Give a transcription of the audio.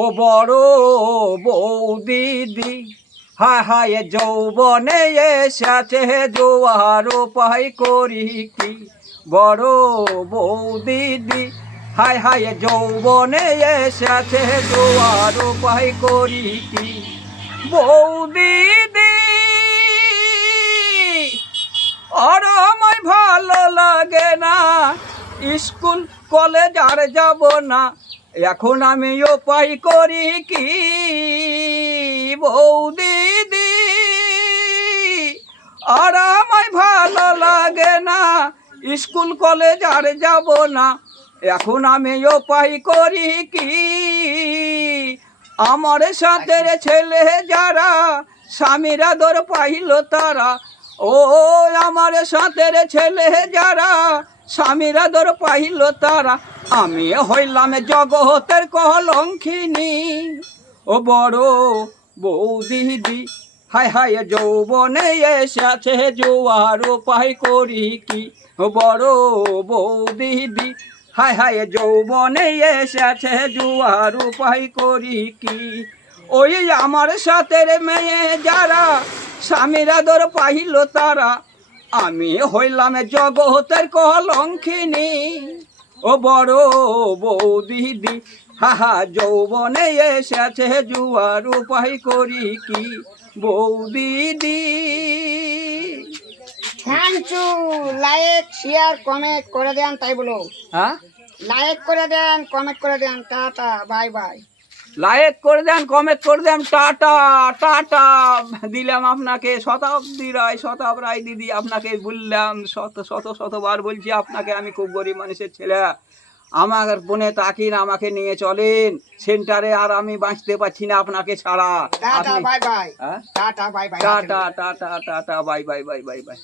ও বড় বৌদিদি, হায় হায় যৌবনে এসেছে জোয়ার উপায় করি কি। বড় বৌদিদি, হায় হায় যৌবনে এসেছে জোয়ার উপায় করি কি। বৌদিদি আর আমায় ভালো লাগে না, স্কুল কলেজ আর যাব না, এখন আমি উপায় করি কি। বৌদিদি আর আমায় ভালো লাগে না, স্কুল কলেজ আর যাব না, এখন আমি উপায় করি কি। আমার সাথে ছেলে যারা স্বামীর আদর পাইল তারা, ও আমার সাথে ছেলে যারা স্বামীর আদর পাইল তারা, আমি হইলাম জগতের কলঙ্কিনী। ও বড় বৌদিদি, হায় হায় যৌবনে এসেছে জোয়ার উপায় করি কি। ও বড় বৌদিদি, হায় হায় যৌবনে এসেছে জোয়ার উপায় করি কি। ওই আমার সাথে মেয়ে যারা স্বামীর আদর পাইল তারা, আমি হইলাম জগতের কলঙ্কিনী। ও বড় বৌদিদি, হাহা যৌবনে এসেছে জুয়ার উপায় করি কি। বৌদিদি thank you. Like share comment করে দেন, তাই বলো। হ্যাঁ, লাইক করে দেন, কমেন্ট করে দেন। Ta-ta, bye bye. লাইক করে দেন, কমেন্ট করে দেন, টাটা টাটা দিলাম আপনাকে। শতাব্দী রায় দিদি আপনাকে বললাম, শতবার বলছি আপনাকে, আমি খুব গরিব মানুষের ছেলে, আমার বোনে তাকিন, আমাকে নিয়ে চলেন সেন্টারে, আর আমি বাঁচতে পারছি না আপনাকে ছাড়া। Ta-ta, bye bye. হ্যাঁ, ta-ta, bye bye. Ta-ta ta-ta ta-ta, bye bye bye bye by.